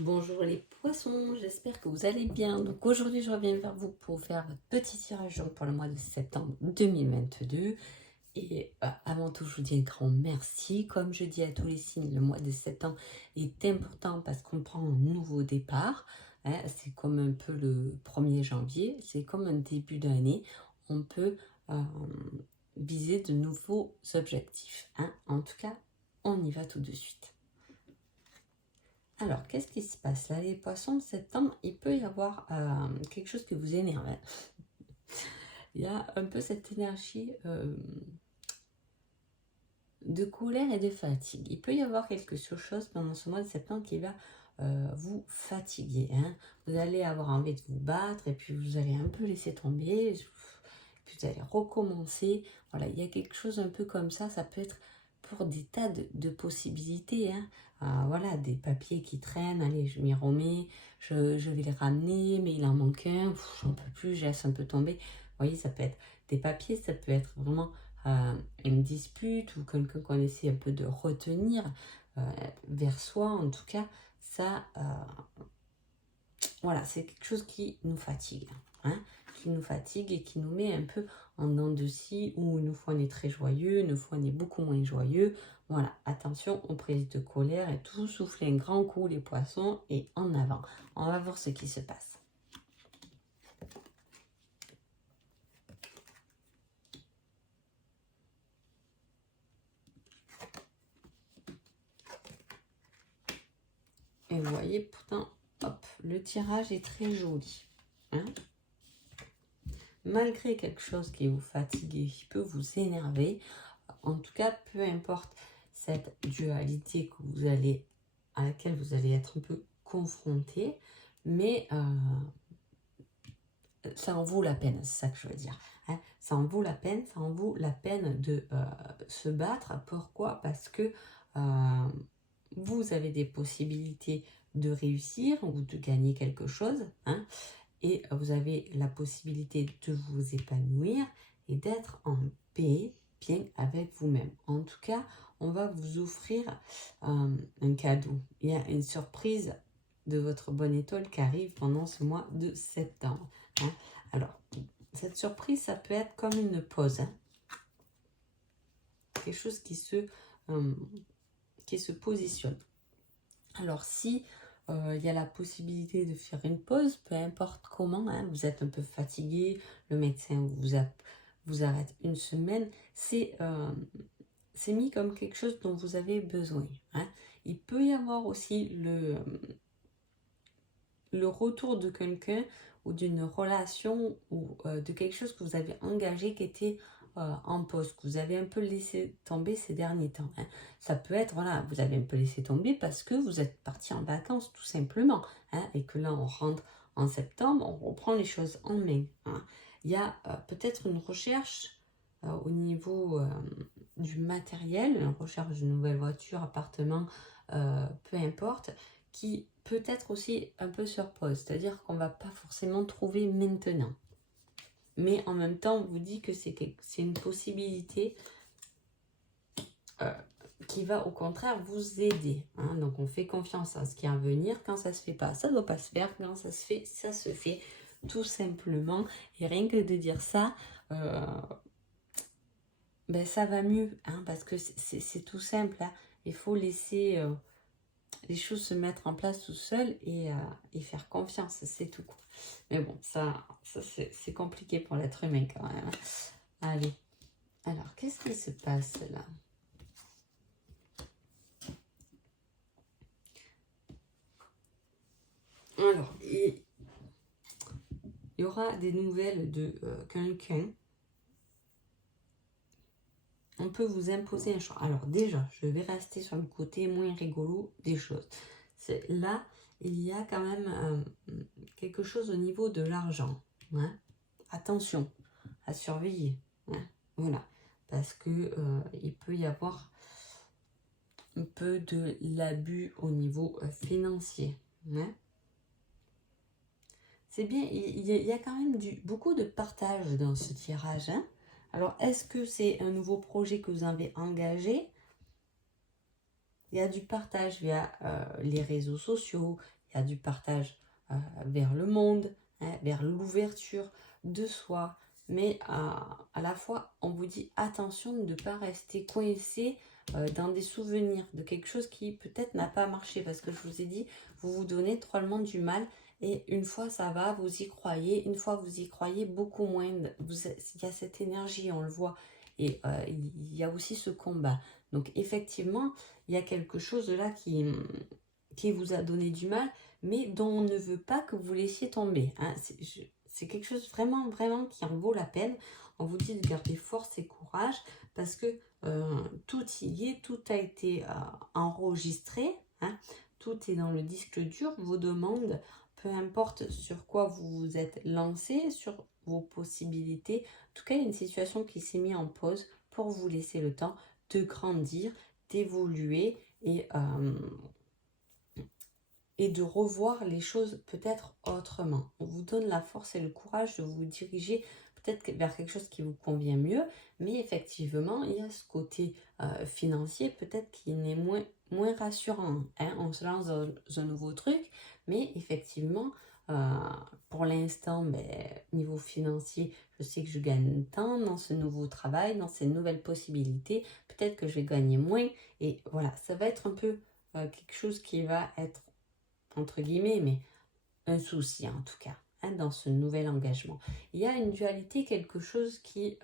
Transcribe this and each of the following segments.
Bonjour les poissons, j'espère que vous allez bien. Donc aujourd'hui, je reviens vers vous pour faire votre petit tirage donc, pour le mois de septembre 2022. Et avant tout, je vous dis un grand merci. Comme je dis à tous les signes, le mois de septembre est important parce qu'on prend un nouveau départ. Hein. C'est comme un peu le 1er janvier, c'est comme un début d'année. On peut viser de nouveaux objectifs. Hein. En tout cas, on y va tout de suite. Alors, qu'est-ce qui se passe là? Les poissons de septembre, il peut y avoir quelque chose qui vous énerve. Hein. Il y a un peu cette énergie de colère et de fatigue. Il peut y avoir quelque chose pendant ce mois de septembre qui va vous fatiguer. Hein. Vous allez avoir envie de vous battre et puis vous allez un peu laisser tomber. Puis vous allez recommencer. Voilà, il y a quelque chose un peu comme ça. Ça peut être pour des tas de possibilités. Hein. Voilà, des papiers qui traînent. Allez, je m'y remets. Je vais les ramener, mais il en manque un. J'en peux plus, je laisse un peu tomber. Vous voyez, ça peut être des papiers, ça peut être vraiment une dispute ou quelqu'un qu'on essaie un peu de retenir vers soi. En tout cas, ça, voilà, c'est quelque chose qui nous fatigue. Hein, qui nous fatigue et qui nous met un peu en dents de scie, où une fois on est très joyeux, une fois on est beaucoup moins joyeux. Voilà, attention aux prises de colère et tout, soufflez un grand coup les poissons et en avant. On va voir ce qui se passe. Et vous voyez, pourtant, hop, le tirage est très joli. Hein, malgré quelque chose qui vous fatigue, qui peut vous énerver, en tout cas, peu importe cette dualité à laquelle vous allez être un peu confronté, mais ça en vaut la peine, c'est ça que je veux dire. Hein. Ça en vaut la peine, ça en vaut la peine de se battre. Pourquoi? Parce que vous avez des possibilités de réussir ou de gagner quelque chose. Hein. Et vous avez la possibilité de vous épanouir et d'être en paix, bien avec vous-même. En tout cas, on va vous offrir un cadeau. Il y a une surprise de votre bonne étoile qui arrive pendant ce mois de septembre. Hein. Alors, cette surprise, ça peut être comme une pause. Hein. Quelque chose qui se positionne. Alors, si il y a la possibilité de faire une pause, peu importe comment, hein, vous êtes un peu fatigué, le médecin vous arrête une semaine, c'est mis comme quelque chose dont vous avez besoin. Hein. Il peut y avoir aussi le retour de quelqu'un ou d'une relation ou de quelque chose que vous avez engagé qui était en pause, que vous avez un peu laissé tomber ces derniers temps. Hein. Ça peut être, voilà, vous avez un peu laissé tomber parce que vous êtes parti en vacances tout simplement. Hein, et que là, on rentre en septembre, on reprend les choses en main. Hein. Il y a peut-être une recherche au niveau du matériel, une recherche d'une nouvelle voiture, appartement, peu importe, qui peut être aussi un peu sur pause, c'est-à-dire qu'on ne va pas forcément trouver maintenant. Mais en même temps, on vous dit que c'est une possibilité qui va au contraire vous aider. Hein. Donc on fait confiance à ce qui est à venir. Quand ça ne se fait pas, ça ne doit pas se faire. Quand ça se fait, ça se fait tout simplement. Et rien que de dire ça, ben ça va mieux. Hein, parce que c'est tout simple. Hein. Il faut laisser les choses se mettre en place tout seul et faire confiance, c'est tout. Mais bon, ça c'est compliqué pour l'être humain quand même. Allez, alors qu'est-ce qui se passe là? Alors, il y aura des nouvelles de quelqu'un. On peut vous imposer un choix. Alors déjà, je vais rester sur le côté moins rigolo des choses. Là, il y a quand même quelque chose au niveau de l'argent. Hein. Attention à surveiller. Hein. Voilà. Parce que il peut y avoir un peu de l'abus au niveau financier. Hein. C'est bien, il y a quand même beaucoup de partage dans ce tirage. Hein. Alors, est-ce que c'est un nouveau projet que vous avez engagé? Il y a du partage via les réseaux sociaux, il y a du partage vers le monde, hein, vers l'ouverture de soi. Mais à la fois, on vous dit attention de ne pas rester coincé dans des souvenirs de quelque chose qui peut-être n'a pas marché. Parce que je vous ai dit, vous vous donnez drôlement du mal. Et une fois ça va, vous y croyez. Une fois vous y croyez, beaucoup moins. Il y a cette énergie, on le voit. Et il y a aussi ce combat. Donc effectivement, il y a quelque chose là qui vous a donné du mal, mais dont on ne veut pas que vous laissiez tomber. Hein. C'est quelque chose vraiment, vraiment qui en vaut la peine. On vous dit de garder force et courage parce que tout y est, tout a été enregistré. Hein. Tout est dans le disque dur, vos demandes, peu importe sur quoi vous vous êtes lancé, sur vos possibilités. En tout cas, il y a une situation qui s'est mise en pause pour vous laisser le temps de grandir, d'évoluer et de revoir les choses peut-être autrement. On vous donne la force et le courage de vous diriger peut-être vers quelque chose qui vous convient mieux, mais effectivement, il y a ce côté financier peut-être qui n'est moins rassurant. Hein. On se lance dans un nouveau truc, mais effectivement, pour l'instant, niveau financier, je sais que je gagne tant dans ce nouveau travail, dans ces nouvelles possibilités, peut-être que je vais gagner moins, et voilà, ça va être un peu quelque chose qui va être entre guillemets, mais un souci en tout cas, hein, dans ce nouvel engagement. Il y a une dualité, quelque chose qui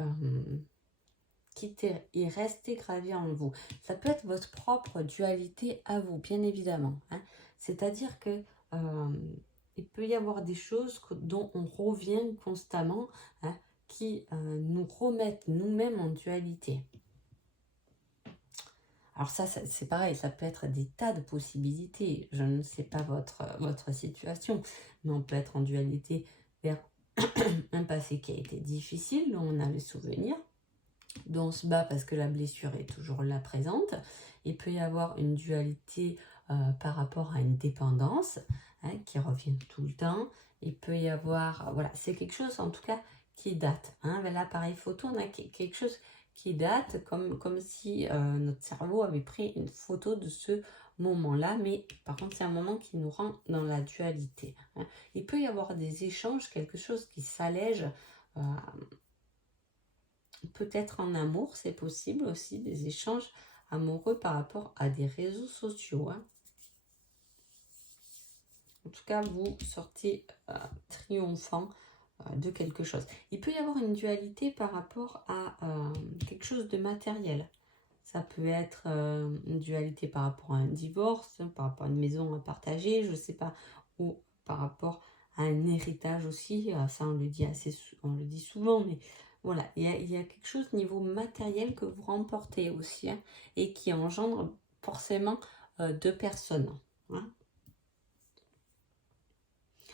est resté gravé en vous. Ça peut être votre propre dualité à vous, bien évidemment. Hein. C'est-à-dire que il peut y avoir des choses dont on revient constamment, hein, qui nous remettent nous-mêmes en dualité. Alors ça c'est pareil, ça peut être des tas de possibilités. Je ne sais pas votre situation, mais on peut être en dualité vers un passé qui a été difficile, dont on a le souvenir, dont on se bat parce que la blessure est toujours là présente. Il peut y avoir une dualité par rapport à une dépendance, hein, qui revient tout le temps. Il peut y avoir, voilà, c'est quelque chose en tout cas qui date. Hein. L'appareil photo, on a quelque chose qui date, comme si notre cerveau avait pris une photo de ce moment-là, mais par contre c'est un moment qui nous rend dans la dualité. Hein. Il peut y avoir des échanges, quelque chose qui s'allège, peut-être en amour, c'est possible aussi, des échanges amoureux par rapport à des réseaux sociaux. Hein. En tout cas, vous sortez triomphant de quelque chose. Il peut y avoir une dualité par rapport à quelque chose de matériel. Ça peut être une dualité par rapport à un divorce, par rapport à une maison à partager, je ne sais pas, ou par rapport à un héritage aussi. Ça, on le dit souvent, mais voilà, il y a quelque chose niveau matériel que vous remportez aussi, hein, et qui engendre forcément deux personnes. Hein.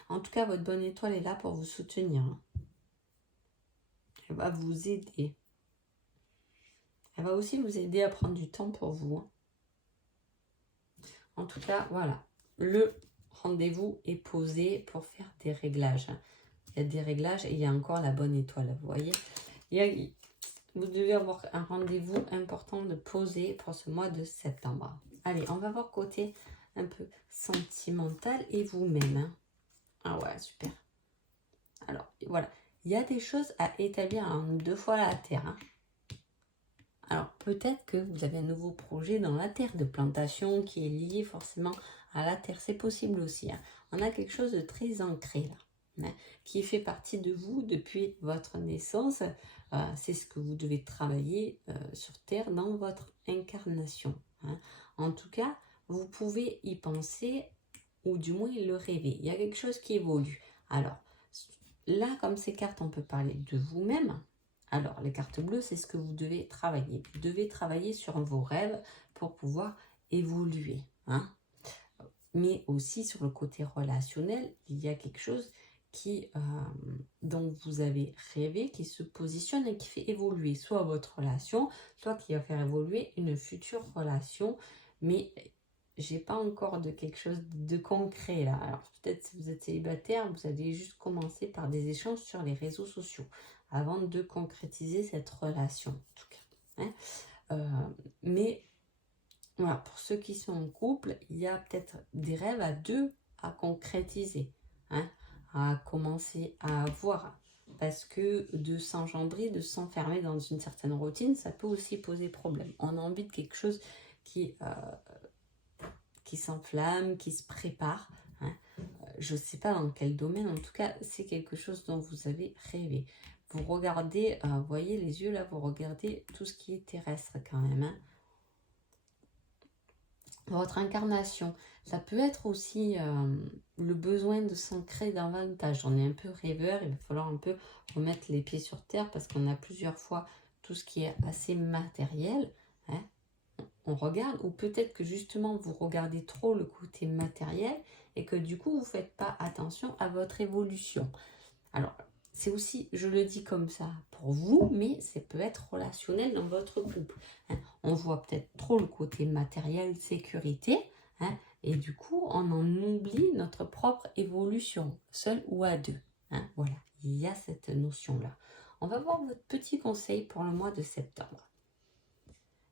En tout cas, votre bonne étoile est là pour vous soutenir. Hein. Elle va vous aider. Elle va aussi vous aider à prendre du temps pour vous. Hein. En tout cas, voilà. Le rendez-vous est posé pour faire des réglages. Hein. Il y a des réglages et il y a encore la bonne étoile. Vous voyez, vous devez avoir un rendez-vous important de poser pour ce mois de septembre. Allez, on va voir côté un peu sentimental et vous-même. Hein. Ah ouais, super. Alors, voilà. Il y a des choses à établir en 2 fois la terre. Hein. Alors, peut-être que vous avez un nouveau projet dans la terre de plantation qui est lié forcément à la terre. C'est possible aussi. Hein. On a quelque chose de très ancré là, hein, qui fait partie de vous depuis votre naissance. C'est ce que vous devez travailler sur terre dans votre incarnation. Hein. En tout cas, vous pouvez y penser ou du moins le rêver. Il y a quelque chose qui évolue. Alors, là, comme ces cartes, on peut parler de vous-même. Alors, les cartes bleues, c'est ce que vous devez travailler. Vous devez travailler sur vos rêves pour pouvoir évoluer. Hein. Mais aussi sur le côté relationnel, il y a quelque chose dont vous avez rêvé, qui se positionne et qui fait évoluer soit votre relation, soit qui va faire évoluer une future relation. Mais j'ai pas encore de quelque chose de concret là. Alors peut-être si vous êtes célibataire, vous allez juste commencer par des échanges sur les réseaux sociaux avant de concrétiser cette relation en tout cas. Hein. Mais voilà, pour ceux qui sont en couple, il y a peut-être des rêves à deux à concrétiser, hein, à commencer à voir. Parce que de s'engendrer, de s'enfermer dans une certaine routine, ça peut aussi poser problème. On a envie de quelque chose qui s'enflamme, qui se prépare. Hein. Je ne sais pas dans quel domaine, en tout cas, c'est quelque chose dont vous avez rêvé. Vous regardez, vous voyez les yeux là, vous regardez tout ce qui est terrestre quand même. Hein. Votre incarnation, ça peut être aussi le besoin de s'ancrer davantage. On est un peu rêveur, il va falloir un peu remettre les pieds sur terre parce qu'on a plusieurs fois tout ce qui est assez matériel. Hein. On regarde, ou peut-être que justement vous regardez trop le côté matériel et que du coup vous ne faites pas attention à votre évolution. Alors, c'est aussi, je le dis comme ça pour vous, mais ça peut être relationnel dans votre couple. Hein. On voit peut-être trop le côté matériel, sécurité, hein, et du coup on en oublie notre propre évolution, seul ou à deux. Hein. Voilà, il y a cette notion-là. On va voir votre petit conseil pour le mois de septembre.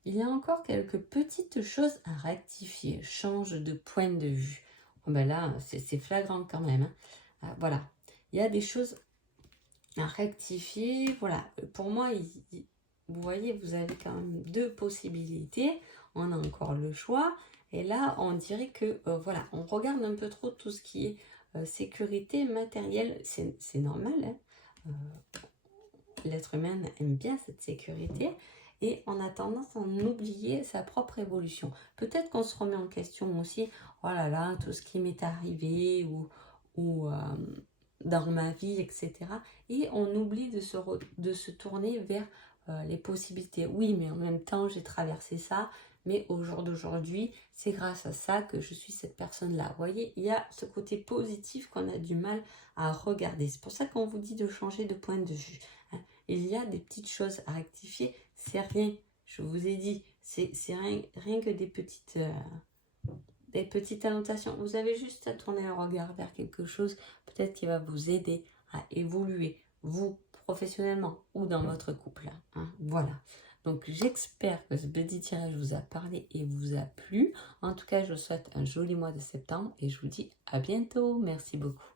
Il y a encore quelques petites choses à rectifier. Change de point de vue. Oh ben là, c'est flagrant quand même. Hein. Voilà. Il y a des choses à rectifier. Voilà. Pour moi, vous voyez, vous avez quand même deux possibilités. On a encore le choix. Et là, on dirait que, voilà, on regarde un peu trop tout ce qui est sécurité matérielle. C'est normal. Hein. L'être humain aime bien cette sécurité. Et on a tendance à en oublier sa propre évolution. Peut-être qu'on se remet en question aussi, oh là là, tout ce qui m'est arrivé ou dans ma vie, etc. Et on oublie de se tourner vers les possibilités. Oui, mais en même temps, j'ai traversé ça, mais au jour d'aujourd'hui, c'est grâce à ça que je suis cette personne-là. Vous voyez, il y a ce côté positif qu'on a du mal à regarder. C'est pour ça qu'on vous dit de changer de point de vue. Hein. Il y a des petites choses à rectifier. C'est rien, je vous ai dit, c'est rien que des petites annotations. Vous avez juste à tourner le regard vers quelque chose, peut-être qui va vous aider à évoluer, vous, professionnellement ou dans votre couple. Hein. Voilà. Donc, j'espère que ce petit tirage vous a parlé et vous a plu. En tout cas, je vous souhaite un joli mois de septembre et je vous dis à bientôt. Merci beaucoup.